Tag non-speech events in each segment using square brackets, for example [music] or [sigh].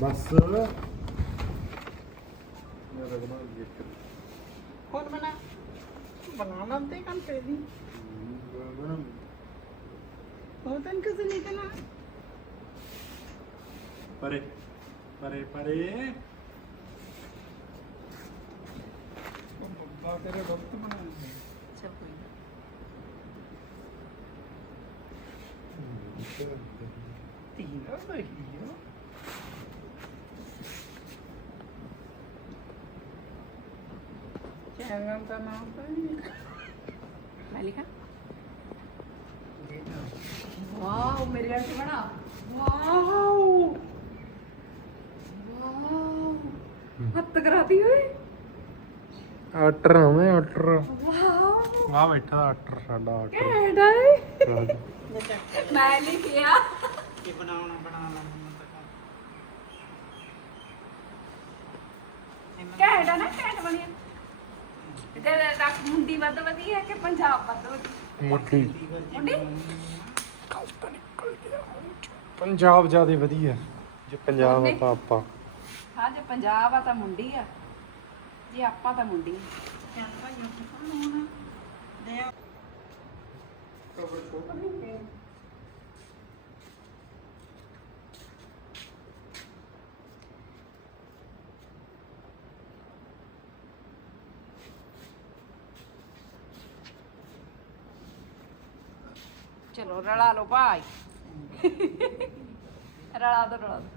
ਬਸ। ਹੁਣ ਬਣਾ? ਬਣਾ ਲੰਦੇ ਘੰਟੇ ਦੀ। ਉਹ ਤਨ ਕਿਸੇ ਨਹੀਂ ਕਨਾ ਪਰੇ ਪਰੇ ਪਰੇ। ਬੱਬਾ ਤੇਰੇ ਵਕਤ ਬਣਾਉਂਦੇ ਚੱਲ ਕੋਈ ਤੀਨਾ ਬਹੀਓ ਚੈਨਲ ਦਾ ਨਾਮ ਤਾਂ ਨਹੀਂ ਮੈਂ ਲਿਖਾਂ ਵਾਓ ਮੇਰੇ ਵਾਲੀ ਬਣਾ ਵਾਓ ਵਾਓ ਹੱਥ ਕਰਾਤੀ ਓਏ ਆਟਰ ਨਵੇਂ ਆਟਰ ਵਾਓ ਆ ਬੈਠਾ ਆਟਰ ਸਾਡਾ ਆਟਰ ਕਿਹੜਾ ਏ ਮੈਂ ਲਿਖਿਆ ਕੀ ਬਣਾਉਣਾ ਬਣਾ ਲਾ ਮੈਂ ਤਾਂ ਕਿਹੜਾ ਨਾ ਕਿਹੜਾ ਬਣਿਆ ਤੇ ਰੱਖ ਮੁੰਡੀ ਵੱਧ ਵਧੀਆ ਕਿ ਪੰਜਾਬ ਵੱਧ ਵਧੀਆ? ਮੁੱਠੀ ਮੁੰਡੀ? ਪੰਜਾਬ ਜ਼ਿਆਦਾ ਵਧੀਆ। ਜੇ ਪੰਜਾਬ ਉਹਨੇ- ਆਪਾਂ ਆਪਾਂ। ਹਾਂ ਜੇ ਪੰਜਾਬ ਆ ਤਾਂ ਮੁੰਡੀ ਆ। ਜੇ ਆਪਾਂ ਤਾਂ ਮੁੰਡੀ ਆ। ਕਹਿੰਦਾ ਯੂਟਿਊਬ ਨੂੰ ਦੇ ਚਲੋ ਰਲਾ ਲਓ ਭਾਈ ਰਲਾ ਦੋ ਰਲਾ ਦੋ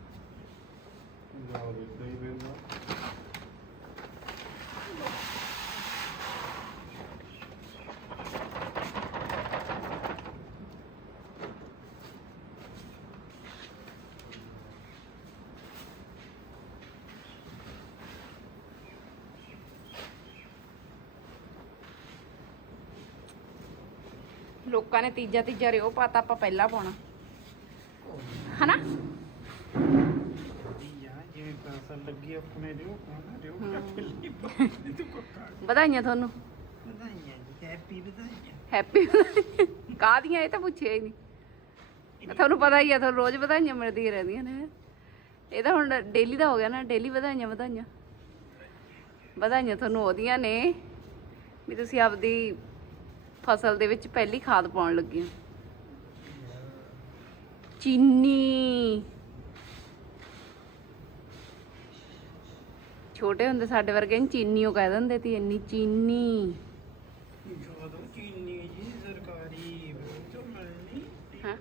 ਲੋਕਾਂ ਨੇ ਤੀਜਾ ਤੀਜਾ ਰਿਓ ਪਾਤਾ ਆਪਾਂ ਪਹਿਲਾਂ ਪਾਉਣਾ। ਹਨਾ? ਯਾ ਜਿਵੇਂ ਪੈਸਾ ਲੱਗੀ ਆਪਣੇ ਰਿਓ ਕੋਣਾ ਰਿਓ ਹਾਂ। [laughs] ਕੱਪਲੀ ਤੂੰ ਕੋਕਾ ਵਧਾਈਆਂ ਤੁਹਾਨੂੰ। ਵਧਾਈਆਂ ਜੀ ਹੈਪੀ ਵਧਾਈਆਂ। ਹੈਪੀ ਕਾਹਦੀਆਂ ਇਹ ਤਾਂ ਪੁੱਛਿਆ ਹੀ ਨਹੀਂ। ਤੁਹਾਨੂੰ ਪਤਾ ਹੀ ਆ ਤੁਹਾਨੂੰ ਰੋਜ਼ ਵਧਾਈਆਂ ਮਿਲਦੀਆਂ ਰਹਿੰਦੀਆਂ ਨੇ। ਇਹ ਤਾਂ ਹੁਣ ਡੇਲੀ ਦਾ ਹੋ ਗਿਆ ਨਾ ਡੇਲੀ ਵਧਾਈਆਂ ਵਧਾਈਆਂ। ਵਧਾਈਆਂ ਤੁਹਾਨੂੰ ਉਹਦੀਆਂ ਨੇ। ਵੀ ਤੁਸੀਂ ਆਪਦੀ ਫਸਲ ਦੇ ਵਿੱਚ ਪਹਿਲੀ ਖਾਦ ਪਾਉਣ ਲੱਗੇ ਹੋ। ਚੀਨੀ। ਛੋਟੇ ਹੁੰਦੇ ਸਾਡੇ ਵਰਗੇ ਨੂੰ ਚੀਨੀ ਉਹ ਕਹਿ ਦਿੰਦੇ ਤੀ ਇੰਨੀ ਚੀਨੀ। ਜਦੋਂ ਚੀਨੀ ਜੀ ਸਰਕਾਰੀ ਉਹ ਤੋਂ ਮਿਲਣੀ ਹਾਂ।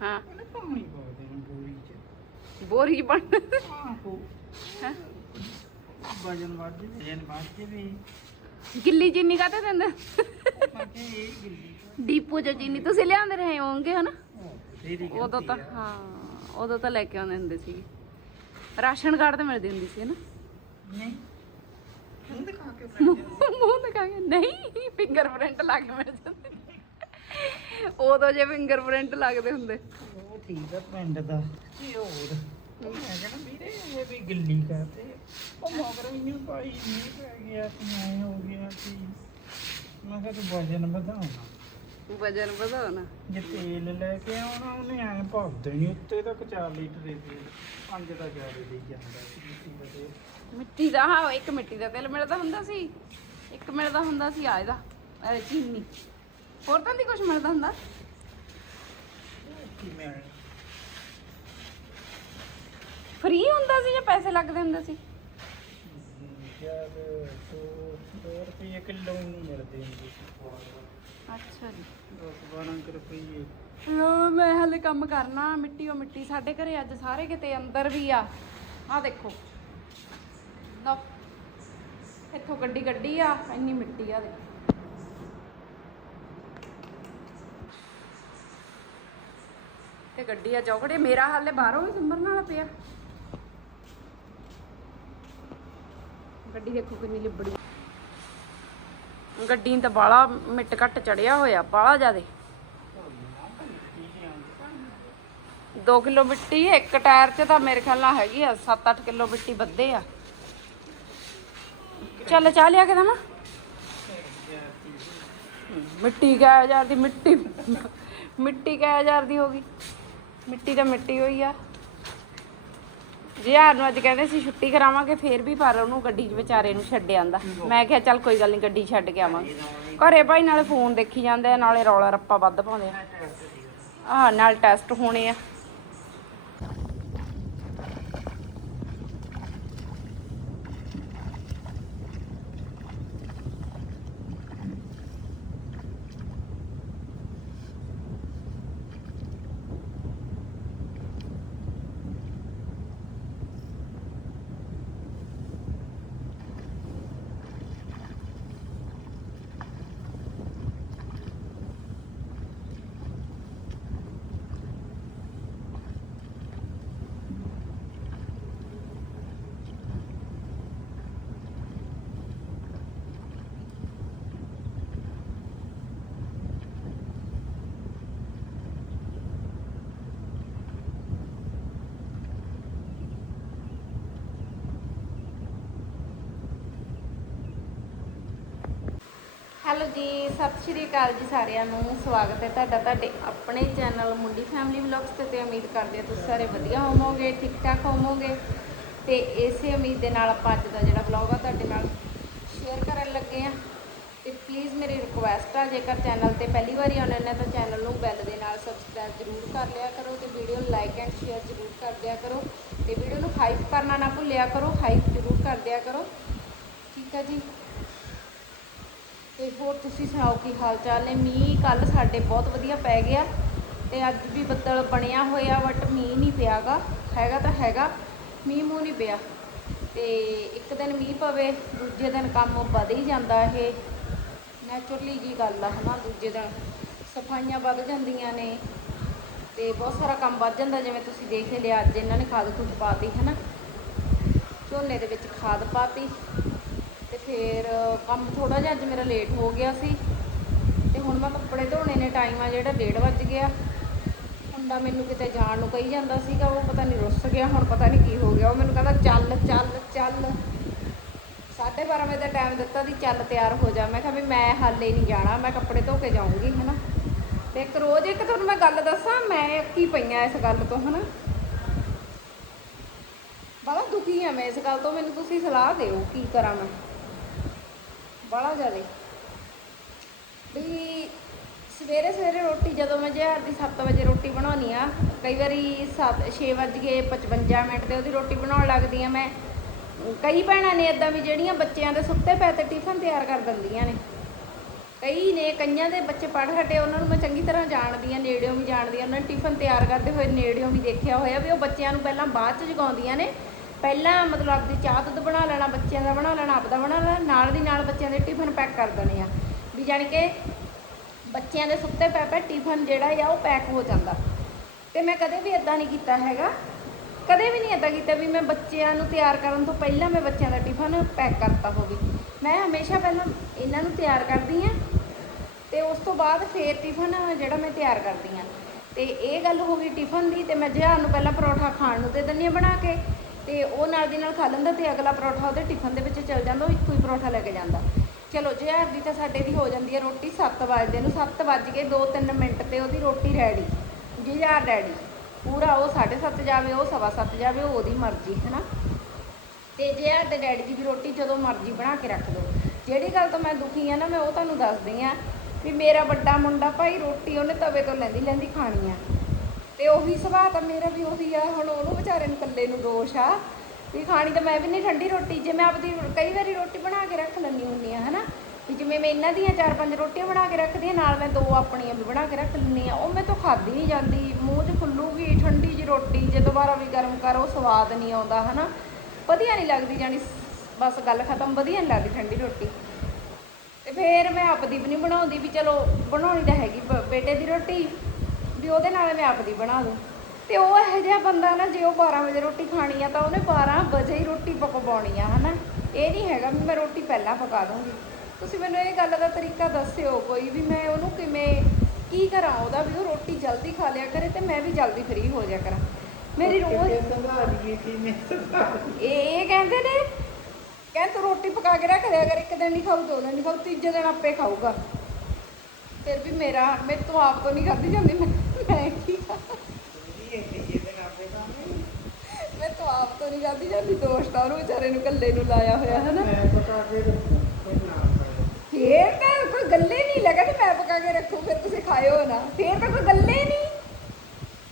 ਹਾਂ। ਉਹਨੇ ਪਾਣੀ ਦੇਣਾ ਬੋਰੀ ਚ। ਬੋਰੀ ਚ ਬਣ ਆਹੋ। ਹੈਂ? ਵਜਨ ਵੱਧ ਵਜਨ ਵੱਧ ਵੀ ਗਿੱਲੀ ਚੀਨੀ ਕਾਤੇ ਦਿੰਦੇ? ਡੀਪੂ ਚ ਚੀਨੀ। ਤੁਸੀਂ ਲਿਆਉਂਦੇ ਰਹੇ ਹੋਵੋਗੇ ਹਨਾ? ਉਦੋਂ ਤਾਂ ਹਾਂ ਉਦੋਂ ਤਾਂ ਲੈ ਕੇ ਆਉਂਦੇ ਹੁੰਦੇ ਸੀ ਰਾਸ਼ਨ ਕਾਰਡ ਤੇ ਮਿਲਦੀ ਹੁੰਦੀ ਸੀ ਹਨਾ? ਨਹੀਂ। ਹੁਣ ਦਿਖਾ ਕੇ ਮੂੰਹ ਦਿਖਾ ਕੇ ਨਹੀਂ ਫਿੰਗਰਪ੍ਰਿੰਟ ਲਾ ਕੇ ਮਿਲ ਜਾਂਦੇ। ਉਦੋਂ ਜੇ ਫਿੰਗਰਪ੍ਰਿੰਟ ਲੱਗਦੇ ਹੁੰਦੇ। ਉਹ ਠੀਕ ਆ ਪਿੰਡ ਦਾ। ਕੀ ਹੋਰ? ਮੈਂ ਕਹਿੰਦਾ ਵੀਰੇ ਇਹ ਵੀ ਗਿੱਲੀ ਕਰਤੇ ਉਹ ਮਗਰ ਇਹਨੂੰ ਭਾਈ ਨਹੀਂ ਪੈ ਗਿਆ ਤੇ ਮੈਂ ਹੋ ਗਿਆ ਸੀ ਮੈਂ ਕਿਹਾ ਤੂੰ ਵਜਨ ਵਧਾਉਣਾ। ਵਜਨ ਵਧਾਉਣਾ। ਜੇ ਤੇਲ ਲੈ ਕੇ ਆਉਣਾ ਉਹਨੇ ਐ ਭਰ ਦੇਣੀ ਉੱਤੇ ਤੱਕ 4 ਲੀਟਰ ਦੇ ਤੇਲ। ਪੰਜ ਦਾ ਜ਼ਿਆਦਾ ਲਈ ਜਾਂਦਾ ਸੀ ਮਿੱਟੀ ਦਾ ਤੇਲ। ਮਿੱਟੀ ਦਾ ਹਾਂ ਇੱਕ ਮਿੱਟੀ ਦਾ ਤੇਲ ਮਿਲਦਾ ਹੁੰਦਾ ਸੀ। ਇੱਕ ਮਿਲਦਾ ਹੁੰਦਾ ਸੀ ਆ ਇਹਦਾ ਅਰੇ ਚੀਨੀ। ਹੋਰ ਤਾਂ ਨਹੀਂ ਕੁਝ ਮਿਲਦਾ ਹੁੰਦਾ? ਕੀ ਮੈਂ ਫ੍ਰੀ ਹੁੰਦਾ ਸੀ ਜਾਂ ਪੈਸੇ ਲੱਗਦੇ ਹੁੰਦੇ ਸੀ? ਜਦ ਤੋਂ 2 ਰੁਪਏ ਕਿਲੋ ਨੂੰ ਮਿਲਦੇ ਹੁੰਦੇ ਸੀ। ਅੱਛਾ ਜੀ। 10 12 ਰੁਪਏ ਲੋ ਮੈਂ ਹਲੇ ਕੰਮ ਕਰਨਾ ਮਿੱਟੀ ਉਹ ਮਿੱਟੀ ਸਾਡੇ ਘਰੇ ਅੱਜ ਸਾਰੇ ਕਿਤੇ ਅੰਦਰ ਵੀ ਆ। ਆ ਦੇਖੋ। ਲਓ ਇੱਥੋਂ ਗੱਡੀ ਗੱਡੀ ਆ ਇੰਨੀ ਮਿੱਟੀ ਆ ਦੇਖੋ। ਤੇ ਗੱਡੀ ਆ ਚੌਕੜੇ ਮੇਰਾ ਹਾਲੇ ਬਾਹਰੋਂ ਵੀ ਸੰਭਰਨ ਵਾਲਾ ਪਿਆ। ਗੱਡੀ ਦੇਖੋ ਕਿੰਨੀ ਲਿਬੜੀ। ਗੱਡੀ ਨੂੰ ਤਾਂ ਬਾਲਾ ਮਿੱਟ ਘੱਟ ਚੜਿਆ ਹੋਇਆ ਬਾਲਾ ਜ਼ਿਆਦੇ। 2 ਕਿਲੋ ਮਿੱਟੀ, ਇੱਕ ਟਾਇਰ 'ਚ ਤਾਂ ਮੇਰੇ ਖਿਆਲ ਨਾਲ ਹੈਗੀ ਆ 7-8 ਕਿਲੋ ਮਿੱਟੀ ਵੱਧੇ ਆ। ਚੱਲ, ਚਾਹ ਲਿਆ ਕੇ ਦਵਾਂ? ਮਿੱਟੀ ਕਾ ਹਜ਼ਾਰ ਦੀ, ਮਿੱਟੀ ਮਿੱਟੀ ਕਾ ਹਜ਼ਾਰ ਦੀ ਹੋ ਗਈ। ਮਿੱਟੀ ਤਾਂ ਮਿੱਟੀ ਹੋਈ ਆ। ਜੇ ਹਾਰ ਨੂੰ ਅੱਜ ਕਹਿੰਦੇ ਸੀ ਛੁੱਟੀ ਕਰਾਵਾਂਗੇ, ਫੇਰ ਵੀ ਪਰ ਉਹਨੂੰ ਗੱਡੀ 'ਚ ਵਿਚਾਰੇ ਨੂੰ ਛੱਡ ਆਂਦਾ। ਮੈਂ ਕਿਹਾ, ਚੱਲ ਕੋਈ ਗੱਲ ਨਹੀਂ ਗੱਡੀ ਛੱਡ ਕੇ ਆਵਾਂਗੇ। ਘਰੇ ਭਾਈ ਨਾਲੇ ਫੋਨ ਦੇਖੀ ਜਾਂਦੇ ਆ, ਨਾਲੇ ਰੌਲਾ ਰੱਪਾ ਵੱਧ ਪਾਉਂਦੇ ਆ। ਆਹ, ਨਾਲ ਟੈਸਟ ਹੋਣੇ ਆ। ਹੈਲੋ ਜੀ, ਸਤਿ ਸ਼੍ਰੀ ਅਕਾਲ ਜੀ ਸਾਰਿਆਂ ਨੂੰ। ਸਵਾਗਤ ਹੈ ਤੁਹਾਡਾ ਤੁਹਾਡੇ ਆਪਣੇ ਚੈਨਲ ਮੁੰਡੀ ਫੈਮਿਲੀ ਵਲੌਗਸ ਤੇ ਤੇ ਉਮੀਦ ਕਰਦੇ ਹਾਂ ਤੁਸੀਂ ਸਾਰੇ ਵਧੀਆ ਹੋਵੋਗੇ ਠੀਕ ਠਾਕ ਹੋਵੋਗੇ। ਤੇ ਇਸੇ ਉਮੀਦ ਦੇ ਨਾਲ ਆਪਾਂ ਅੱਜ ਦਾ ਜਿਹੜਾ ਵਲੌਗ ਆ ਤੁਹਾਡੇ ਨਾਲ ਸ਼ੇਅਰ ਕਰਨ ਲੱਗੇ ਆ ਤੇ ਪਲੀਜ਼ ਮੇਰੀ ਰਿਕੁਐਸਟ ਆ, ਜੇਕਰ ਚੈਨਲ ਤੇ ਪਹਿਲੀ ਵਾਰੀ ਆਉਂਦੇ ਨੇ ਤਾਂ ਚੈਨਲ ਨੂੰ ਬੈਲ ਦੇ ਨਾਲ ਸਬਸਕ੍ਰਾਈਬ ਜ਼ਰੂਰ ਕਰ ਲਿਆ ਕਰੋ ਤੇ ਵੀਡੀਓ ਨੂੰ ਲਾਈਕ ਐਂਡ ਸ਼ੇਅਰ ਜ਼ਰੂਰ ਕਰ ਦਿਆ ਕਰੋ। ਤੇ ਵੀਡੀਓ ਨੂੰ ਹਾਈਪ ਕਰਨਾ ਨਾ ਭੁੱਲਿਆ ਕਰੋ ਹਾਈਪ ਜ਼ਰੂਰ ਕਰ ਦਿਆ ਕਰੋ। ਠੀਕ ਆ ਜੀ। ਤੇ ਹੋਰ ਤੁਸੀਂ ਸੁਣਾਓ ਕੀ ਹਾਲ ਚਾਲ ਨੇ? ਮੀਂਹ ਕੱਲ ਸਾਡੇ ਬਹੁਤ ਵਧੀਆ ਪੈ ਗਿਆ ਤੇ ਅੱਜ ਵੀ ਬੱਦਲ ਬਣਿਆ ਹੋਇਆ ਬਟ ਮੀਂਹ ਨਹੀਂ ਪਿਆਗਾ। ਹੈਗਾ ਤਾਂ ਹੈਗਾ, ਮੀਂਹ ਮੂੰਹ ਨਹੀਂ ਪਿਆ। ਤੇ ਇੱਕ ਦਿਨ ਮੀਂਹ ਪਵੇ, ਦੂਜੇ ਦਿਨ ਕੰਮ ਵਧ ਹੀ ਜਾਂਦਾ ਇਹ। ਨੈਚੁਰਲੀ ਜੀ ਗੱਲ ਆ, ਹਨਾ, ਦੂਜੇ ਦਿਨ ਸਫਾਈਆਂ ਵੱਧ ਜਾਂਦੀਆਂ ਨੇ ਤੇ ਬਹੁਤ ਸਾਰਾ ਕੰਮ ਵੱਧ ਜਾਂਦਾ, ਜਿਵੇਂ ਤੁਸੀਂ ਦੇਖ ਲਿਆ, ਅੱਜ ਇਹਨਾਂ ਨੇ ਖਾਦ ਖੁਦ ਪਾਤੀ ਨਾ ਝੋਨੇ ਦੇ ਵਿੱਚ ਖਾਦ ਪਾਤੀ ਤੇ ਫਿਰ ਕੰਮ ਥੋੜਾ ਜਿਹਾ ਅੱਜ ਮੇਰਾ ਲੇਟ ਹੋ ਗਿਆ ਸੀ ਤੇ ਹੁਣ ਮੈਂ ਕੱਪੜੇ ਧੋਣੇ ਨੇ ਟਾਈਮ ਆ ਜਿਹੜਾ 1:30 ਵੱਜ ਗਿਆ। ਮੁੰਡਾ ਮੈਨੂੰ ਕਿਤੇ ਜਾਣ ਨੂੰ ਕਹੀ ਜਾਂਦਾ ਸੀਗਾ, ਉਹ ਪਤਾ ਨਹੀਂ ਰੁੱਸ ਗਿਆ, ਹੁਣ ਪਤਾ ਨਹੀਂ ਕੀ ਹੋ ਗਿਆ। ਉਹ ਮੈਨੂੰ ਕਹਿੰਦਾ, ਚੱਲ ਚੱਲ ਚੱਲ। 12:30 ਵਜੇ ਦਾ ਟਾਈਮ ਦਿੱਤਾ ਦੀ ਚੱਲ, ਤਿਆਰ ਹੋ ਜਾ। ਮੈਂ ਕਿਹਾ ਵੀ ਮੈਂ ਹਾਲੇ ਨਹੀਂ ਜਾਣਾ, ਮੈਂ ਕੱਪੜੇ ਧੋ ਕੇ ਜਾਊਂਗੀ, ਹਨਾ। ਤੇ ਇੱਕ ਰੋਜ਼ ਇੱਕ ਤੁਹਾਨੂੰ ਮੈਂ ਗੱਲ ਦੱਸਾਂ, ਮੈਂ ਕੀ ਪਈਆਂ ਇਸ ਗੱਲ ਤੋਂ, ਹਨਾ। ਬੜਾ ਦੁਖੀ ਆ ਮੈਂ ਇਸ ਗੱਲ ਤੋਂ। ਮੈਨੂੰ ਤੁਸੀਂ ਸਲਾਹ ਦਿਓ, ਕੀ ਕਰਾਂ ਮੈਂ। ਬੜਾ ਜ਼ਿਆਦੇ। ਵੀ ਸਵੇਰੇ ਸਵੇਰੇ ਰੋਟੀ, ਜਦੋਂ ਮੈਂ ਜਿਹਾ ਦੀ 7 ਵਜੇ ਰੋਟੀ ਬਣਾਉਣੀ ਆ, ਕਈ ਵਾਰੀ 7 6 ਵੱਜ ਗਏ 55 ਮਿੰਟ ਤੇ ਉਹਦੀ ਰੋਟੀ ਬਣਾਉਣ ਲੱਗਦੀ ਆ ਮੈਂ। ਕਈ ਭੈਣਾਂ ਨੇ ਇਦਾਂ ਵੀ ਜਿਹੜੀਆਂ ਬੱਚਿਆਂ ਦੇ ਸੁੱਤੇ ਪੈ ਤੇ ਟਿਫਨ ਤਿਆਰ ਕਰ ਦਿੰਦੀਆਂ ਨੇ। ਕਈ ਨੇ ਕਈਆਂ ਦੇ ਬੱਚੇ ਪੜ੍ਹ ਹਟੇ, ਉਹਨਾਂ ਨੂੰ ਮੈਂ ਚੰਗੀ ਤਰ੍ਹਾਂ ਜਾਣਦੀ ਆ, ਨੇੜਿਓਂ ਵੀ ਜਾਣਦੀ ਆ, ਉਹਨਾਂ ਨੇ ਟਿਫਨ ਤਿਆਰ ਕਰਦੇ ਹੋਏ ਨੇੜਿਓਂ ਵੀ ਦੇਖਿਆ ਹੋਇਆ ਵੀ ਉਹ ਬੱਚਿਆਂ ਨੂੰ ਪਹਿਲਾਂ ਬਾਅਦ ਚ ਜਗਾਉਂਦੀਆਂ ਨੇ ਪਹਿਲਾਂ ਮਤਲਬ ਆਪਦੀ ਚਾਹ ਦੁੱਧ ਬਣਾ ਲੈਣਾ, ਬੱਚਿਆਂ ਦਾ ਬਣਾ ਲੈਣਾ, ਆਪਦਾ ਬਣਾ ਲੈਣਾ, ਨਾਲ ਦੀ ਨਾਲ ਬੱਚਿਆਂ ਦੇ ਟਿਫਨ ਪੈਕ ਕਰ ਦੇਣੇ ਆ। ਵੀ ਜਾਣੀ ਕਿ ਬੱਚਿਆਂ ਦੇ ਸੁੱਤੇ ਪੈ ਪੈ ਟਿਫਨ ਜਿਹੜਾ ਆ, ਉਹ ਪੈਕ ਹੋ ਜਾਂਦਾ। ਤੇ ਮੈਂ ਕਦੇ ਵੀ ਇਦਾਂ ਨਹੀਂ ਕੀਤਾ ਹੈਗਾ। ਕਦੇ ਵੀ ਨਹੀਂ ਇਦਾਂ ਕੀਤਾ ਵੀ ਮੈਂ ਬੱਚਿਆਂ ਨੂੰ ਤਿਆਰ ਕਰਨ ਤੋਂ ਪਹਿਲਾਂ ਮੈਂ ਬੱਚਿਆਂ ਦਾ ਟਿਫਨ ਪੈਕ ਕਰਤਾ ਹੋਵੇ। ਮੈਂ ਹਮੇਸ਼ਾ ਪਹਿਲਾਂ ਇਹਨਾਂ ਨੂੰ ਤਿਆਰ ਕਰਦੀ ਆ, ਤੇ ਉਸ ਤੋਂ ਬਾਅਦ ਫੇਰ ਟਿਫਨ ਜਿਹੜਾ ਮੈਂ ਤਿਆਰ ਕਰਦੀ ਆ। ਤੇ ਇਹ ਗੱਲ ਹੋ ਗਈ ਟਿਫਨ ਦੀ, ਤੇ ਮੈਂ ਜਿਹਾਨ ਨੂੰ ਪਹਿਲਾਂ ਪਰੌਠਾ ਖਾਣ ਨੂੰ ਦੇ ਦਿੰਦੀ ਆ ਬਣਾ ਕੇ। ਤੇ ਉਹ ਨਾਲ ਦੀ ਨਾਲ ਖਾ ਲੈਂਦਾ ਤੇ ਅਗਲਾ ਪਰੌਠਾ ਉਹਦੇ ਟਿਫਨ ਦੇ ਵਿੱਚ ਚਲ ਜਾਂਦਾ, ਉਹ ਇੱਕੋ ਹੀ ਪਰੌਠਾ ਲੈ ਕੇ ਜਾਂਦਾ। ਚਲੋ ਜਿਹਾਰ ਦੀ ਤਾਂ ਸਾਡੇ ਦੀ ਹੋ ਜਾਂਦੀ ਹੈ ਰੋਟੀ 7 ਵਜੇ ਨੂੰ 7 ਵੱਜ ਕੇ 2-3 ਮਿੰਟ ਤੇ ਉਹਦੀ ਰੋਟੀ ਰੈਡੀ ਜਿਹਾਰ ਰੈਡੀ ਪੂਰਾ ਉਹ 7:30 ਜਾਵੇ, ਉਹ 7:30 ਜਾਵੇ, ਉਹ ਉਹਦੀ ਮਰਜ਼ੀ ਹੈ ਨਾ ਤੇ ਜੇ ਸਾਡੇ ਡੈਡੀ ਜੀ ਵੀ ਰੋਟੀ ਜਦੋਂ ਮਰਜ਼ੀ ਬਣਾ ਕੇ ਰੱਖ ਦਿਓ ਜਿਹੜੀ ਗੱਲ ਤੋਂ ਮੈਂ ਦੁਖੀ ਆ ਨਾ, ਮੈਂ ਉਹ ਤੁਹਾਨੂੰ ਦੱਸਦੀ ਆ ਵੀ ਮੇਰਾ ਵੱਡਾ ਮੁੰਡਾ ਭਾਈ ਰੋਟੀ ਉਹਨੇ ਤਵੇ ਤੋਂ ਲੈਂਦੀ ਲੈਂਦੀ ਖਾਣੀ ਆ। ਤੇ ਉਹੀ ਸੁਭਾਅ ਤਾਂ ਮੇਰਾ ਵੀ ਉਹੀ ਆ, ਹੁਣ ਉਹਨੂੰ ਵਿਚਾਰੇ ਨੂੰ ਇਕੱਲੇ ਨੂੰ ਦੋਸ਼ ਆ ਵੀ ਖਾਣੀ ਤਾਂ ਮੈਂ ਵੀ ਨਹੀਂ ਠੰਡੀ ਰੋਟੀ, ਜੇ ਮੈਂ ਆਪਦੀ ਕਈ ਵਾਰੀ ਰੋਟੀ ਬਣਾ ਕੇ ਰੱਖ ਲੈਂਦੀ ਹੁੰਦੀ ਆ, ਹਨਾ? ਵੀ ਜਿਵੇਂ ਮੈਂ ਇਹਨਾਂ ਦੀਆਂ ਚਾਰ ਪੰਜ ਰੋਟੀਆਂ ਬਣਾ ਕੇ ਰੱਖਦੀ ਆ, ਨਾਲ ਮੈਂ ਦੋ ਆਪਣੀਆਂ ਵੀ ਬਣਾ ਕੇ ਰੱਖ ਲੈਂਦੀ ਆ, ਉਹ ਮੈਂ ਤੋਂ ਖਾਦੀ ਨਹੀਂ ਜਾਂਦੀ, ਮੂੰਹ 'ਚ ਫੁੱਲੂਗੀ ਠੰਡੀ ਜਿਹੀ ਰੋਟੀ, ਜੇ ਦੁਬਾਰਾ ਵੀ ਗਰਮ ਕਰੋ ਸਵਾਦ ਨਹੀਂ ਆਉਂਦਾ, ਹਨਾ? ਵਧੀਆ ਨਹੀਂ ਲੱਗਦੀ ਜਾਨੀ ਬਸ ਗੱਲ ਖਤਮ, ਵਧੀਆ ਨਹੀਂ ਲੱਗਦੀ ਠੰਡੀ ਰੋਟੀ। ਤੇ ਫੇਰ ਮੈਂ ਆਪਦੀ ਵੀ ਨਹੀਂ ਬਣਾਉਂਦੀ, ਵੀ ਚਲੋ ਬਣਾਉਣੀ ਤਾਂ ਹੈਗੀ ਬ- ਬੇਟੇ ਦੀ ਰੋਟੀ ਵੀ ਉਹਦੇ ਨਾਲ ਮੈਂ ਆਪਦੀ ਬਣਾ ਦੂੰ ਤੇ ਉਹ ਇਹੋ ਜਿਹਾ ਬੰਦਾ ਨਾ ਜੇ ਉਹ 12 ਵਜੇ ਰੋਟੀ ਖਾਣੀ ਆ ਤਾਂ ਉਹਨੇ 12 ਵਜੇ ਹੀ ਰੋਟੀ ਪਕਾਉਣੀ ਆ ਹਨਾ? ਇਹ ਨਹੀਂ ਹੈਗਾ ਵੀ ਮੈਂ ਰੋਟੀ ਪਹਿਲਾਂ ਪਕਾ ਦੂੰਗੀ। ਤੁਸੀਂ ਮੈਨੂੰ ਇਹ ਗੱਲ ਦਾ ਤਰੀਕਾ ਦੱਸਿਓ ਕੋਈ ਵੀ ਮੈਂ ਉਹਨੂੰ ਕਿਵੇਂ ਕੀ ਕਰਾਂ ਉਹਦਾ ਵੀ ਉਹ ਰੋਟੀ ਜਲਦੀ ਖਾ ਲਿਆ ਕਰੇ ਤੇ ਮੈਂ ਵੀ ਜਲਦੀ ਫ੍ਰੀ ਹੋ ਜਾ ਕਰਾਂ। ਮੇਰੀ ਰੋਜ਼ ਇਹ ਇਹ ਕਹਿੰਦੇ ਨੇ ਕਹਿੰਦੇ ਤੂੰ ਰੋਟੀ ਪਕਾ ਕੇ ਰੱਖ ਦਿਆ ਕਰ ਇੱਕ ਦਿਨ ਨਹੀਂ ਖਾਊ ਦੋ ਦਿਨ ਨਹੀਂ ਖਾਊ ਤੀਜੇ ਦਿਨ ਆਪੇ ਖਾਊਗਾ। ਫਿਰ ਵੀ ਮੇਰਾ ਮੇਰੇ ਤੋਂ ਆਪ ਤੋਂ ਨਹੀਂ ਖਾਧੀ ਜਾਂਦੀ ਮੈਂ। ਮੈਂ ਤੋਂ ਆਪ ਤੋਂ ਨਹੀਂ ਕਰਦੀ ਜਾਂਦੀ ਦੋਸਤ ਆ ਉਹਨੂੰ ਵਿਚਾਰੇ ਨੂੰ ਇਕੱਲੇ ਨੂੰ ਲਾਇਆ ਹੋਇਆ ਹੈ ਨਾ ਫੇਰ ਤਾਂ ਕੋਈ ਗੱਲੇ ਨਹੀਂ ਲੱਗਾ ਕਿ ਮੈਂ ਪਕਾ ਕੇ ਰੱਖੂ ਫਿਰ ਤੁਸੀਂ ਖਾਇਓ ਨਾ। ਫੇਰ ਤਾਂ ਕੋਈ ਗੱਲੇ ਨਹੀਂ।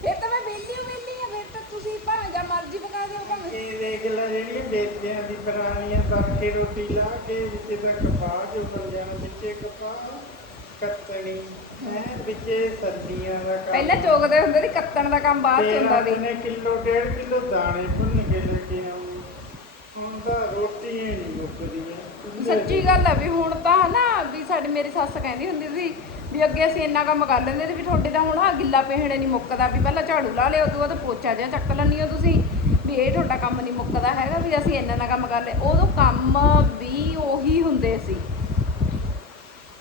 ਫੇਰ ਤਾਂ ਮੈਂ ਵੇਲੀ ਵੇਲੀ ਆ ਫਿਰ ਤਾਂ ਤੁਸੀਂ ਭਾਵੇਂ ਜਾਂ ਮਰਜ਼ੀ ਪਕਾ ਦਿਓ ਭਾਵੇਂ। ਇਹ ਦੇਖ ਲੈ ਜਿਹੜੀਆਂ ਬੇਟੀਆਂ ਦੀ ਪੁਰਾਣੀਆਂ ਤੜਕੇ ਰੋਟੀ ਲਾ ਕੇ ਵਿੱਚ ਤਾਂ ਕਪਾਹ ਜੋ ਜਾਣਾ ਵਿੱਚੇ ਕਪਾਹ ਕੱਤਣੀ ਹੈ ਵਿੱਚੇ ਸਬਜ਼ੀਆਂ ਦਾ ਕੰਮ। ਪਹਿਲਾਂ ਚੋਗਦੇ ਹੁੰਦੇ ਸੀ ਕੱਤਣ ਦਾ ਕੰਮ ਬਾਅਦ ਚ ਹੁੰਦਾ ਸੀ। ਕਿਲੋ ਡੇਢ ਕਿਲੋ ਦਾਣੇ ਭੁੰਨ ਕੇ ਲੈ ਕੇ ਆਉਂ। ਹੁਣ ਤਾਂ ਰੋਟੀ ਹੀ ਨਹੀਂ ਮੁੱਕਦੀਆਂ ਸੱਚੀ ਗੱਲ ਹੈ ਵੀ ਹੁਣ ਤਾਂ ਨਾ ਵੀ ਸਾਡੀ ਮੇਰੀ ਸੱਸ ਕਹਿੰਦੀ ਹੁੰਦੀ ਸੀ ਵੀ ਅੱਗੇ ਅਸੀਂ ਇੰਨਾ ਕੰਮ ਕਰ ਲੈਂਦੇ ਤੇ ਵੀ ਤੁਹਾਡੇ ਤਾਂ ਹੁਣ ਆ ਗਿੱਲਾ ਪਹਿੜੇ ਨਹੀਂ ਮੁੱਕਦਾ ਵੀ ਪਹਿਲਾਂ ਝਾੜੂ ਲਾ ਲਿਓ ਉਦੋਂ ਬਾਅਦ ਪੋਚਾ ਜਿਹਾ ਚੱਕ ਲੈਣੀ ਹੋ ਤੁਸੀਂ ਵੀ ਇਹ ਤੁਹਾਡਾ ਕੰਮ ਨਹੀਂ ਮੁੱਕਦਾ ਹੈਗਾ ਵੀ ਅਸੀਂ ਇੰਨਾ ਨਾ ਕੰਮ ਕਰ ਲਏ ਉਦੋਂ ਕੰਮ ਵੀ ਉਹੀ ਹੁੰਦੇ ਸੀ।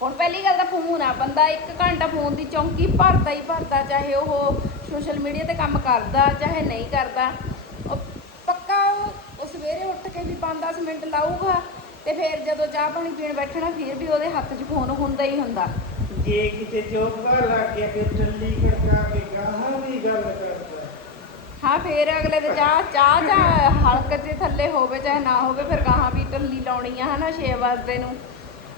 ਹੁਣ ਪਹਿਲੀ ਗੱਲ ਤਾਂ ਫੋਨ ਆ ਬੰਦਾ 1 ਘੰਟਾ ਫੋਨ ਦੀ ਚੌਂਕੀ ਭਰਦਾ ਹੀ ਭਰਦਾ ਚਾਹੇ ਉਹ ਸੋਸ਼ਲ ਮੀਡੀਆ ਤੇ ਕੰਮ ਕਰਦਾ ਚਾਹੇ ਨਹੀਂ ਕਰਦਾ। ਉਹ ਪੱਕਾ ਉਹ ਸਵੇਰੇ ਉੱਠ ਕੇ ਵੀ 5-10 ਮਿੰਟ ਲਾਊਗਾ ਤੇ ਫਿਰ ਜਦੋਂ ਚਾਹ ਪਾਣੀ ਪੀਣ ਬੈਠਣਾ ਫਿਰ ਵੀ ਉਹਦੇ ਹੱਥ 'ਚ ਫੋਨ ਹੁੰਦਾ ਹੀ ਹੁੰਦਾ। ਜੇ ਕਿਤੇ ਜੋਗਾ ਲਾ ਕੇ ਕਿ ਟੱਲੀ ਖੜਕਾ ਕੇ ਗਾਹਾਂ ਵੀ ਗੱਲ ਕਰਦਾ। ਹਾਂ ਫਿਰ ਅਗਲੇ ਦੇ ਚਾਹ ਚਾਹ ਜਾਂ ਹਲਕ ਦੇ ਥੱਲੇ ਹੋਵੇ ਚਾਹੇ ਨਾ ਹੋਵੇ ਫਿਰ ਗਾਹਾਂ ਵੀ ਟੱਲੀ ਲਾਉਣੀ ਆ ਹਨਾ 6 ਵਜੇ ਨੂੰ।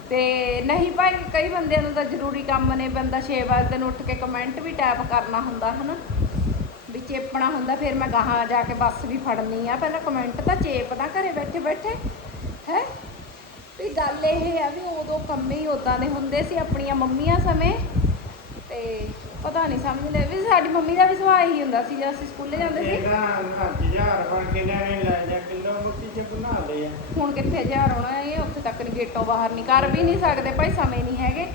ਤੇ ਨਹੀਂ ਭਾਈ, ਕਈ ਬੰਦਿਆਂ ਨੂੰ ਤਾਂ ਜ਼ਰੂਰੀ ਕੰਮ ਨੇ ਬੰਦਾ 6 ਵਜੇ ਨੂੰ ਉੱਠ ਕੇ ਕਮੈਂਟ ਵੀ ਟੈਪ ਕਰਨਾ ਹੁੰਦਾ, ਹਨਾ? ਵੀ ਚੇਪਣਾ ਹੁੰਦਾ, ਫਿਰ ਮੈਂ ਗਾਹਾਂ ਜਾ ਕੇ ਬੱਸ ਵੀ ਫੜਨੀ ਆ। ਪਹਿਲਾਂ ਕਮੈਂਟ ਤਾਂ ਚੇਪਦਾ ਘਰੇ ਬੈਠੇ ਬੈਠੇ, ਹੈ? ਵੀ ਗੱਲ ਇਹ ਆ ਵੀ ਉਦੋਂ ਕੰਮ ਹੀ ਉਦਾਂ ਦੇ ਹੁੰਦੇ ਸੀ, ਆਪਣੀਆਂ ਮੰਮੀਆਂ ਸਮੇਂ। ਤੇ ਪਤਾ ਨਹੀਂ ਸਮਝਦੇ ਵੀ ਸਾਡੀ ਮੰਮੀ ਦਾ ਵੀ ਸੁਭਾਅ ਹੀ ਹੁੰਦਾ ਸੀ, ਜਦ ਅਸੀਂ ਸਕੂਲੇ ਜਾਂਦੇ ਸੀ। ਇਹ ਨਾ ਹਜ਼ਾਰ ਬਣ ਕੇ ਲੈ ਜਾ ਕਿਲੋ ਹੁਣ ਕਿੱਥੇ ਹਜ਼ਾਰ ਹੋਣਾ ਇਹ ਉੱਥੇ ਤੱਕ ਨਹੀਂ ਗੇਟੋਂ ਬਾਹਰ ਨਹੀਂ ਕਰ ਵੀ ਨਹੀਂ ਸਕਦੇ, ਭਾਈ ਸਮੇਂ ਨਹੀਂ ਹੈਗੇ।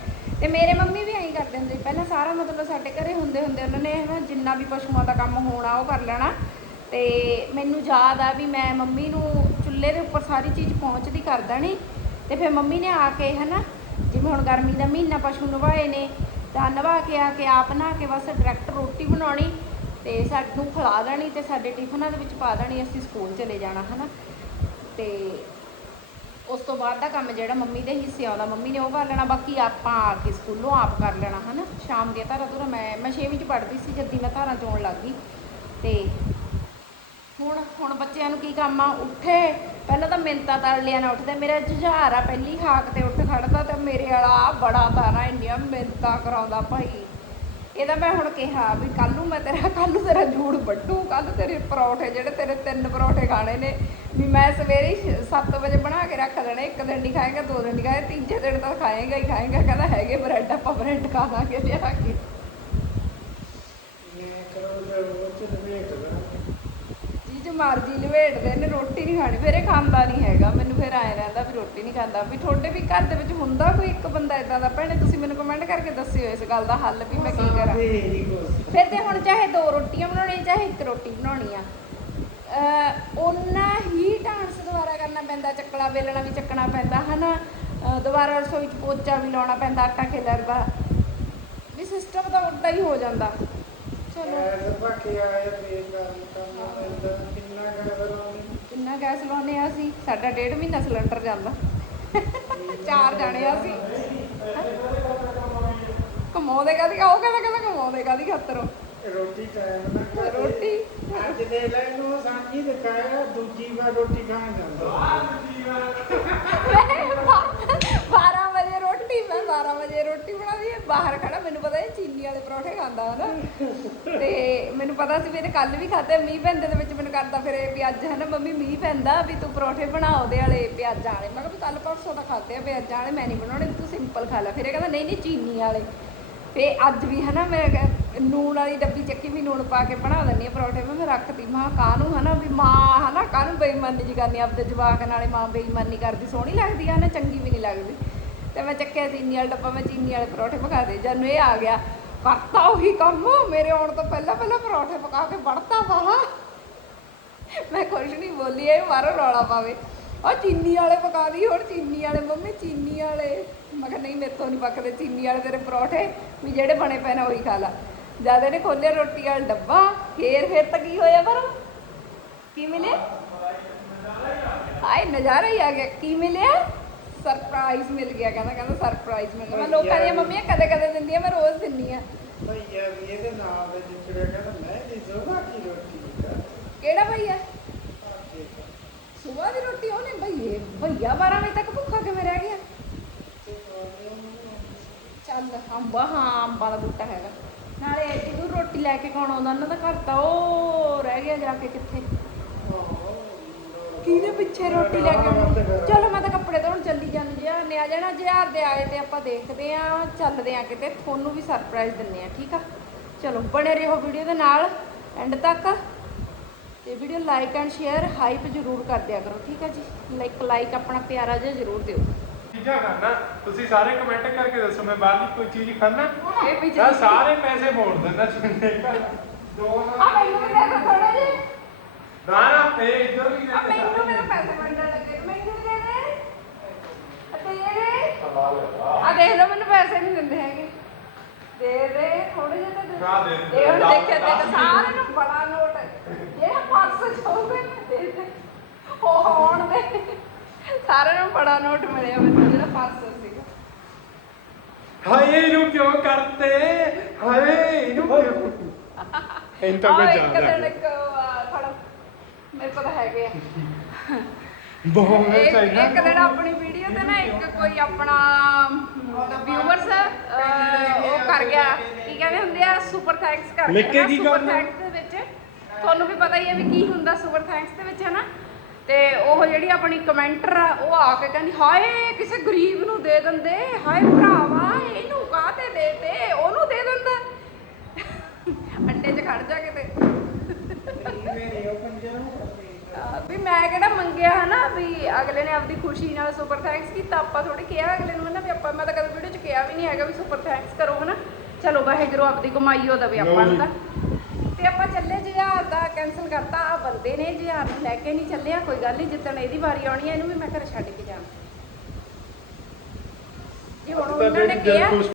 ਤੇ ਮੇਰੇ ਮੰਮੀ ਵੀ ਐਂ ਕਰਦੇ ਹੁੰਦੇ, ਪਹਿਲਾਂ ਸਾਰਾ ਮਤਲਬ ਸਾਡੇ ਘਰੇ ਹੁੰਦੇ ਹੁੰਦੇ ਉਹਨਾਂ ਨੇ ਨਾ ਜਿੰਨਾ ਵੀ ਪਸ਼ੂਆਂ ਦਾ ਕੰਮ ਹੋਣਾ, ਉਹ ਕਰ ਲੈਣਾ। ਤੇ ਮੈਨੂੰ ਯਾਦ ਆ ਵੀ ਮੈਂ ਮੰਮੀ ਨੂੰ ਚੁੱਲ੍ਹੇ ਦੇ ਉੱਪਰ ਸਾਰੀ ਚੀਜ਼ ਪਹੁੰਚਦੀ ਕਰ ਦੇਣੀ ਤੇ ਫਿਰ ਮੰਮੀ ਨੇ ਆ ਕੇ ਹਨਾ, ਜਿਵੇਂ ਹੁਣ ਗਰਮੀ ਦਾ ਮਹੀਨਾ ਪਸ਼ੂ ਨਵਾਏ ਨੇ, ਤਾਂ ਨਵਾ ਕੇ ਆ ਕੇ ਆਪ ਨਹਾ ਕੇ ਬਸ ਡਾਇਰੈਕਟ ਰੋਟੀ ਬਣਾਉਣੀ ਤੇ ਸਾਨੂੰ ਖਿਲਾ ਦੇਣੀ ਤੇ ਸਾਡੇ ਟਿਫਨਾਂ ਦੇ ਵਿੱਚ ਪਾ ਦੇਣੀ, ਅਸੀਂ ਸਕੂਲ ਚਲੇ ਜਾਣਾ ਹਨਾ। ਤੇ ਉਸ ਤੋਂ ਬਾਅਦ ਦਾ ਕੰਮ ਜਿਹੜਾ ਮੰਮੀ ਦੇ ਹਿੱਸੇ ਆਉਂਦਾ ਮੰਮੀ ਨੇ ਉਹ ਕਰ ਲੈਣਾ, ਬਾਕੀ ਆਪਾਂ ਆ ਕੇ ਸਕੂਲੋਂ ਆਪ ਕਰ ਲੈਣਾ, ਹਨਾ? ਸ਼ਾਮ ਦੇ ਧਾਰਾ ਧੁਰਾ, ਮੈਂ ਮੈਂ 6ਵੀਂ ਚ ਪੜ੍ਹਦੀ ਸੀ, ਜੱਦੀ ਮੈਂ ਧਾਰਾਂ ਚੋਣ ਲੱਗ ਗਈ। ਤੇ ਹੁਣ ਹੁਣ ਬੱਚਿਆਂ ਨੂੰ ਕੀ ਕੰਮ ਆ? ਉੱਠੇ, ਪਹਿਲਾਂ ਤਾਂ ਮਿੰਤਾ ਤਰਲਿਆਂ ਨਾ ਉੱਠਦਾ, ਮੇਰਾ ਜੁਝਾਰ ਆ, ਪਹਿਲੀ ਹਾਕ ਤੇ ਉੱਠ ਖੜਦਾ ਤੇ ਮੇਰੇ ਵਾਲਾ ਬੜਾ ਤਾਰਾ ਇੰਨੀਆਂ ਮਿੰਤਾ ਕਰਾਉਂਦਾ ਭਾਈ। ਇਹਦਾ ਮੈਂ ਹੁਣ ਕਿਹਾ ਵੀ ਕੱਲ ਨੂੰ ਮੈਂ ਤੇਰਾ ਕੱਲ ਨੂੰ ਤੇਰਾ ਜੂੜ ਵੱਢੂ ਕੱਲ ਤੇਰੇ ਪਰੌਠੇ ਜਿਹੜੇ ਤੇਰੇ ਤਿੰਨ ਪਰੌਠੇ ਖਾਣੇ ਨੇ, ਵੀ ਮੈਂ ਸਵੇਰੇ 7 ਵਜੇ ਬਣਾ ਕੇ ਰੱਖ ਦੇਣੇ, ਇੱਕ ਦਿਨ ਨਹੀਂ ਖਾਏਗਾ, ਦੋ ਦਿਨ ਨਹੀਂ ਖਾਏਗਾ, ਤੀਜੇ ਦਿਨ ਤਾਂ ਖਾਏਗਾ ਹੀ ਖਾਏਗਾ, ਕਹਿੰਦਾ ਹੈਗੇ ਬ੍ਰੈਡ, ਆਪਾਂ ਬ੍ਰੈਡ ਖਾ ਲਾਂਗੇ ਲਿਆ ਕੇ। ਮੈਂ ਕਰੋ ਉਹ ਚ ਵੇਖਦਾ ਮਰਜ਼ੀ ਲਵੇਟਦੇ ਨੇ ਰੋਟੀ ਨਹੀਂ ਖਾਣੀ। ਫਿਰ ਇਹ ਖਾਂਦਾ ਨਹੀਂ ਹੈਗਾ। ਮੈਨੂੰ ਫਿਰ ਆਏ ਰਹਿੰਦਾ ਵੀ ਰੋਟੀ ਨਹੀਂ ਖਾਂਦਾ। ਵੀ ਤੁਹਾਡੇ ਵੀ ਘਰ ਦੇ ਵਿੱਚ ਹੁੰਦਾ ਕੋਈ ਇੱਕ ਬੰਦਾ ਇਦਾਂ ਦਾ? ਭੈਣੇ ਤੁਸੀਂ ਮੈਨੂੰ ਕਮੈਂਟ ਕਰਕੇ ਦੱਸਿਓ ਇਸ ਗੱਲ ਦਾ ਹੱਲ ਵੀ ਮੈਂ ਕੀ ਕਰਾਂ। ਫਿਰ ਤੇ ਹੁਣ ਚਾਹੇ ਦੋ ਰੋਟੀਆਂ ਬਣਾਉਣੀਆਂ ਚਾਹੇ ਇੱਕ ਰੋਟੀ ਬਣਾਉਣੀ ਆ। ਅਹ ਓਨਾ ਹੀ ਡਾਂਸ ਦੁਬਾਰਾ ਕਰਨਾ ਪੈਂਦਾ ਚੱਕਲਾ ਵੇਲਣਾ ਵੀ ਚੱਕਣਾ ਪੈਂਦਾ ਹਨਾ? ਦੁਬਾਰਾ ਰਸੋਈ ਚ ਪੋਚਾ ਵੀ ਲਾਉਣਾ ਪੈਂਦਾ ਆਟਾ ਖੇਲਣ ਦਾ। ਵੀ ਸਿਸਟਮ ਤਾਂ ਉਲਟਾ ਹੀ ਹੋ ਜਾਂਦਾ। ਚਲੋ। ਐਸ ਬਾਕੀ ਆਏ ਬੇਕਾਰ ਕੰਮ ਪੈਂਦਾ ਕਿੰਨਾ ਕਰਵਾਉਣੀ ਕਿੰਨਾ ਗੈਸ ਲਾਉਨੇ ਆ ਅਸੀਂ? ਸਾਡਾ ਡੇਢ ਮਹੀਨਾ ਸਿਲੰਡਰ ਜਾਂਦਾ। ਚਾਰ ਜਾਣੇ ਆ ਅਸੀਂ। ਕਮਾਉਂਦੇ ਕਾਦੀ ਉਹ ਕਹਿੰਦਾ ਕਹਿੰਦਾ ਕਮਾਉਂਦੇ ਕਾਦੀ ਖਾਤਰ ਰੋਟੀ ਟਾਈਮ ਨਾ ਖਾਏ। ਰੋਟੀ। ਅੱਜ ਦੇ ਲੈ ਨੂੰ ਸਾਂਝੀ ਦਿਖਾਇਆ ਦੂਜੀ ਵਾਰ ਰੋਟੀ ਖਾਣ ਜਾਂਦਾ। 12 ਵਜੇ ਰੋਟੀ ਮੈਂ 12 ਵਜੇ ਰੋਟੀ ਬਣਾਉਂਦੀ ਹੈ, ਬਾਹਰ ਖੜਾ, ਮੈਨੂੰ ਪਤਾ ਇਹ ਚੀਨੀ ਵਾਲੇ ਪਰੌਂਠੇ ਖਾਂਦਾ ਹੈ ਤੇ ਮੈਨੂੰ ਪਤਾ ਸੀ ਵੀ ਇਹਨੇ ਕੱਲ ਵੀ ਖਾਦੇ ਮੀਂਹ ਪੈਂਦੇ ਦੇ ਵਿੱਚ ਮੈਨੂੰ ਕਰਦਾ ਫਿਰ ਇਹ ਵੀ ਅੱਜ ਹੈ ਮੰਮੀ ਮੀਂਹ ਪੈਂਦਾ ਵੀ ਤੂੰ ਪਰੌਠੇ ਬਣਾ ਉਹਦੇ ਵਾਲੇ ਪਿਆਜ਼ਾਂ ਵਾਲੇ। ਮੈਂ ਕਿਹਾ ਵੀ ਕੱਲ ਪਰਸੋਂ ਤਾਂ ਖਾਦੇ ਆ ਪਿਆਜ਼ਾਂ ਵਾਲੇ, ਮੈਂ ਨਹੀਂ ਬਣਾਉਣੇ, ਤੂੰ ਸਿੰਪਲ ਖਾ ਲੈ। ਫਿਰ ਇਹ ਕਹਿੰਦਾ, ਨਹੀਂ ਨਹੀਂ, ਚੀਨੀ ਵਾਲੇ। ਤੇ ਅੱਜ ਵੀ ਹਨਾ, ਮੈਂ ਕਿਹਾ, ਨੂਣ ਵਾਲੀ ਡੱਬੀ ਚੱਕੀ ਵੀ ਨੂਣ ਪਾ ਕੇ ਬਣਾ ਦਿੰਦੀ ਆ ਪਰੌਠੇ, ਮੈਂ ਕਿਹਾ, ਰੱਖਤੀ। ਮਾਂ ਕਾਹਨੂੰ ਹਨਾ, ਵੀ ਮਾਂ ਹਨਾ, ਕਾਹਨੂੰ ਬੇਈਮਾਨੀ ਜੀ ਕਰਨੀ ਆਪਦੇ ਜਵਾਕ ਨਾਲੇ ਮਾਂ ਬੇਈਮਾਨੀ ਕਰਦੀ, ਸੋਹਣੀ ਲੱਗਦੀ ਆ ਨਾ, ਚੰਗੀ ਵੀ ਨਹੀਂ ਲੱਗਦੀ। ਤੇ ਮੈਂ ਚੱਕਿਆ ਚੀਨੀ ਵਾਲਾ ਡੱਬਾ, ਮੈਂ ਚੀਨੀ ਵਾਲੇ ਪਰੌਠੇ ਪਕਾ ਦੇ ਜਦ ਇਹ ਆ ਗਿਆ, ਕਰਤਾ ਉਹੀ ਕੰਮ, ਮੇਰੇ ਆਉਣ ਤੋਂ ਪਹਿਲਾਂ ਪਹਿਲਾਂ ਪਰੌਠੇ ਪਕਾ ਕੇ ਵੜਤਾ ਬਾਹਰ। ਮੈਂ ਕੁਛ ਨਹੀਂ ਬੋਲੀ, ਇਹ ਬਾਹਰੋਂ ਰੌਲਾ ਪਾਵੇ। ਉਹ ਚੀਨੀ ਵਾਲੇ ਪਕਾ ਦੀ, ਹੁਣ ਚੀਨੀ ਵਾਲੇ, ਮੰਮੀ ਚੀਨੀ ਵਾਲੇ। ਮੈਂ ਕਿਹਾ, ਨਹੀਂ ਮੇਰੇ ਤੋਂ ਨਹੀਂ ਪੱਕਦੇ ਚੀਨੀ ਵਾਲੇ ਤੇਰੇ ਪਰੌਠੇ, ਵੀ ਜਿਹੜੇ ਬਣੇ ਪਏ ਨੇ ਉਹੀ ਖਾ ਲਾ। ਜਦ ਇਹਨੇ ਖੋਲਿਆ ਰੋਟੀ ਵਾਲਾ ਡੱਬਾ, ਫੇਰ ਫੇਰ ਤਾਂ ਕੀ ਹੋਇਆ ਪਰ ਕੀ ਮਿਲਿਆ? ਆਏ ਨਜ਼ਾਰਾ ਹੀ ਆ ਗਿਆ। ਕੀ ਮਿਲਿਆ? ਸਰਪ੍ਰਾਈਜ਼ ਮਿਲ ਗਿਆ ਕਹਿੰਦਾ ਕਹਿੰਦਾ ਸਰਪ੍ਰਾਈਜ਼ ਮਿਲ ਗਿਆ। ਮੈਂ ਲੋਕਾਂ ਦੀਆਂ ਮੰਮੀਆਂ ਕਦੇ ਕਦੇ ਦਿੰਦੀਆਂ ਮੈਂ ਰੋਜ਼ ਦਿੰਦੀ ਆ ਭਈਆ ਵੀ ਇਹਦੇ ਨਾਲ ਦੇ ਜਿੱਚੜੇ ਕਹਿੰਦਾ ਮੈਂ ਨਹੀਂ ਜ਼ੋਗਾ ਕੀ ਰੋਟੀ ਦਾ ਕਿਹੜਾ ਭਈਆ? ਭਈਆ 12 ਵਜੇ ਤੱਕ ਭੁੱਖਾ ਕਿਵੇਂ ਰਹਿ ਗਿਆ? ਚੱਲ ਅੰਬਾ ਹਾਂ ਅੰਬਾਂ ਦਾ ਬੂਟਾ ਹੈਗਾ। ਨਾਲੇ ਇਹਨੂੰ ਰੋਟੀ ਲੈ ਕੇ ਕੌਣ ਆਉਂਦਾ? ਉਹਨਾਂ ਦਾ ਘਰ ਤਾਂ ਉਹ ਰਹਿ ਗਿਆ ਜਾ ਕੇ ਕਿੱਥੇ? ਕਿਹਦੇ ਪਿੱਛੇ ਰੋਟੀ ਲੈ ਕੇ ਆਉਣੀ? ਚਲੋ ਮੈਂ ਤਾਂ ਕੱਪੜੇ ਧੋਣ ਚੱਲੀ ਜਾਂਦੀ ਆ। ਨੇ ਆ ਜਾਣਾ ਜਿਹਾਰ ਦੇ ਆਏ ਤੇ ਆਪਾਂ ਦੇਖਦੇ ਆ ਚੱਲਦੇ ਆ ਕਿਤੇ। ਤੁਹਾਨੂੰ ਵੀ ਸਰਪ੍ਰਾਈਜ਼ ਦਿੰਨੇ ਆ ਠੀਕ ਆ? ਚਲੋ ਬਣੇ ਰਹੋ ਵੀਡੀਓ ਦੇ ਨਾਲ। ਐਂਡ ਤੱਕ। ਤੇ video like and share hype ਜ਼ਰੂਰ ਕਰ ਦਿਆ ਕਰੋ ਠੀਕ ਆ ਜੀ? ਲਾਈਕ ਲਾਈਕ ਆਪਣਾ ਪਿਆਰਾ ਜਿਹਾ ਜ਼ਰੂਰ ਦਿਓ। ਚੀਜ਼ਾਂ ਖਾਣਾ ਤੁਸੀਂ ਸਾਰੇ ਕਮੈਂਟ ਕਰਕੇ ਦੱਸੋ ਮੈਂ ਬਾਹਰ ਦੀ ਕੋਈ ਚੀਜ਼ ਖਾਣਾ ਇਹ ਵੀ ਤਾਂ ਸਾਰੇ ਪੈਸੇ ਮੋੜ ਦਿੰਦਾ ਚੁੰਨੇ ਦੋ ਆ ਮੈਨੂੰ ਵੀ ਦੇ ਦੋ ਥੋੜੇ ਜਿਹੇ। ਨਾ ਨਾ ਫੇ ਇੱਧਰ ਵੀ ਆ ਮੈਨੂੰ ਮੇਰੇ ਪੈਸੇ ਵੰਡਣ ਲੱਗੇ ਮੈਨੂੰ ਦੇ ਦੇ। ਅਤੇ ਇਹ ਆ ਦੇਖ ਲਓ ਮੈਨੂੰ ਪੈਸੇ ਨਹੀਂ ਦਿੰਦੇ ਹੈਗੇ। ਦੇ ਦੇ ਥੋੜੇ ਜਿਹੇ ਤਾਂ ਦੇ। ਨਾ ਦੇ ਦੇ। ਇਹ ਹੁਣ ਦੇਖਿਆ ਤੇ ਸਾਰੇ ਨੂੰ ਬੜਾ ਨੋਟ ਇਹ 500 ਚਾਹੂਗੇ ਦੇ ਦੇ। ਉਹ ਹੋਣ ਦੇ। ਸਾਰਿਆਂ ਨੂੰ ਬੜਾ ਨੋਟ ਮਿਲਿਆ ਮੈਨੂੰ ਜਿਹੜਾ 500 ਸੀਗਾ। ਹਾਏ ਇਹਨੂੰ ਕਿਉਂ ਕਰਤੇ? ਹਾਏ ਇਹਨੂੰ ਕਿਉਂ ਇਹਨਾਂ ਤਾਂ ਆਹ ਇੱਕ ਦਿਨ ਇੱਕ ਫੜੋ ਮੇਰੇ ਕੋਲ ਤਾਂ ਹੈਗੇ ਆ। ਬਹੁਤ ਇੱਕ ਚਾਹੀਦਾ। ਇੱਕ ਦਿਨ ਆਪਣੀ ਵੀਡੀਓ ਤੇ ਨਾ ਇੱਕ ਕੋਈ ਆਪਣਾ ਵਿਊਅਰਸ ਉਹ ਕਰ ਗਿਆ। ਕੀ ਕਹਿੰਦੇ ਹੁੰਦੇ ਆ? ਸੁਪਰ ਥੈਂਕਸ ਕਰ ਲਿਖ ਕੇ ਗਿਆ ਕੀ ਸੁਪਰ ਕਰਨਾ? ਥੈਂਕਸ ਦੇ ਵਿੱਚ। ਤੁਹਾਨੂੰ ਵੀ ਪਤਾ ਹੀ ਹੈ ਵੀ ਕੀ ਹੁੰਦਾ ਸੁਪਰ ਥੈਂਕਸ ਦੇ ਵਿੱਚ ਹੈ ਨਾ ਤੇ ਉਹ ਜਿਹੜੀ ਆਪਣੀ ਕਮੈਂਟਰ ਆ ਉਹ ਆ ਕੇ ਕਹਿੰਦੀ ਹਾਏ ਕਿਸੇ ਗਰੀਬ ਨੂੰ ਦੇ ਦਿੰਦੇ। ਹਾਏ ਭਰਾਵਾ ਇਹਨੂੰ ਕਾਹਤੇ ਦੇ ਤੇ ਉਹਨੂੰ ਦੇ ਦਿੰਦਾ ਅੱਡੇ 'ਚ ਖੜ ਜਾ ਕਿਤੇ ਅਹ ਵੀ ਮੈਂ ਕਿਹੜਾ ਮੰਗਿਆ ਹਨਾ ਵੀ ਅਗਲੇ ਨੇ ਆਪਦੀ ਖੁਸ਼ੀ ਨਾਲ ਸੁਪਰ ਥੈਂਕਸ ਕੀਤਾ ਆਪਾਂ ਥੋੜੀ ਕਿਹਾ ਅਗਲੇ ਨੂੰ ਹਨਾ ਵੀ ਆਪਾਂ ਮੈਂ ਤਾਂ ਕਦੇ ਵੀਡੀਓ 'ਚ ਕਿਹਾ ਵੀ ਨਹੀਂ ਹੈਗਾ ਵੀ ਸੁਪਰ ਥੈਂਕਸ ਕਰੋ ਹਨਾ। ਚਲੋ ਵਾਹਿਗੁਰੂ ਆਪਦੀ ਕਮਾਈ ਉਹ ਦਵੇ ਆਪਾਂ ਨੂੰ ਤਾਂ। ਤੇ ਆਪਾਂ ਚੱਲੇ ਜਿਹਾਰ ਦਾ ਕੈਨਸਲ ਕਰਤਾ ਆ ਬੰਦੇ ਨੇ ਜਿਹਾਰ ਨੂੰ ਲੈ ਕੇ ਨਹੀਂ ਚੱਲਿਆ ਕੋਈ ਗੱਲ ਨਹੀਂ ਜਿੱਦਣ ਇਹਦੀ ਵਾਰੀ ਆਉਣੀ ਹੈ ਇਹਨੂੰ ਵੀ ਮੈਂ ਘਰ ਛੱਡ ਕੇ ਜਾਣਾ ਜੇ ਹੁਣ ਉਹਨਾਂ ਨੇ ਕਿਹਾ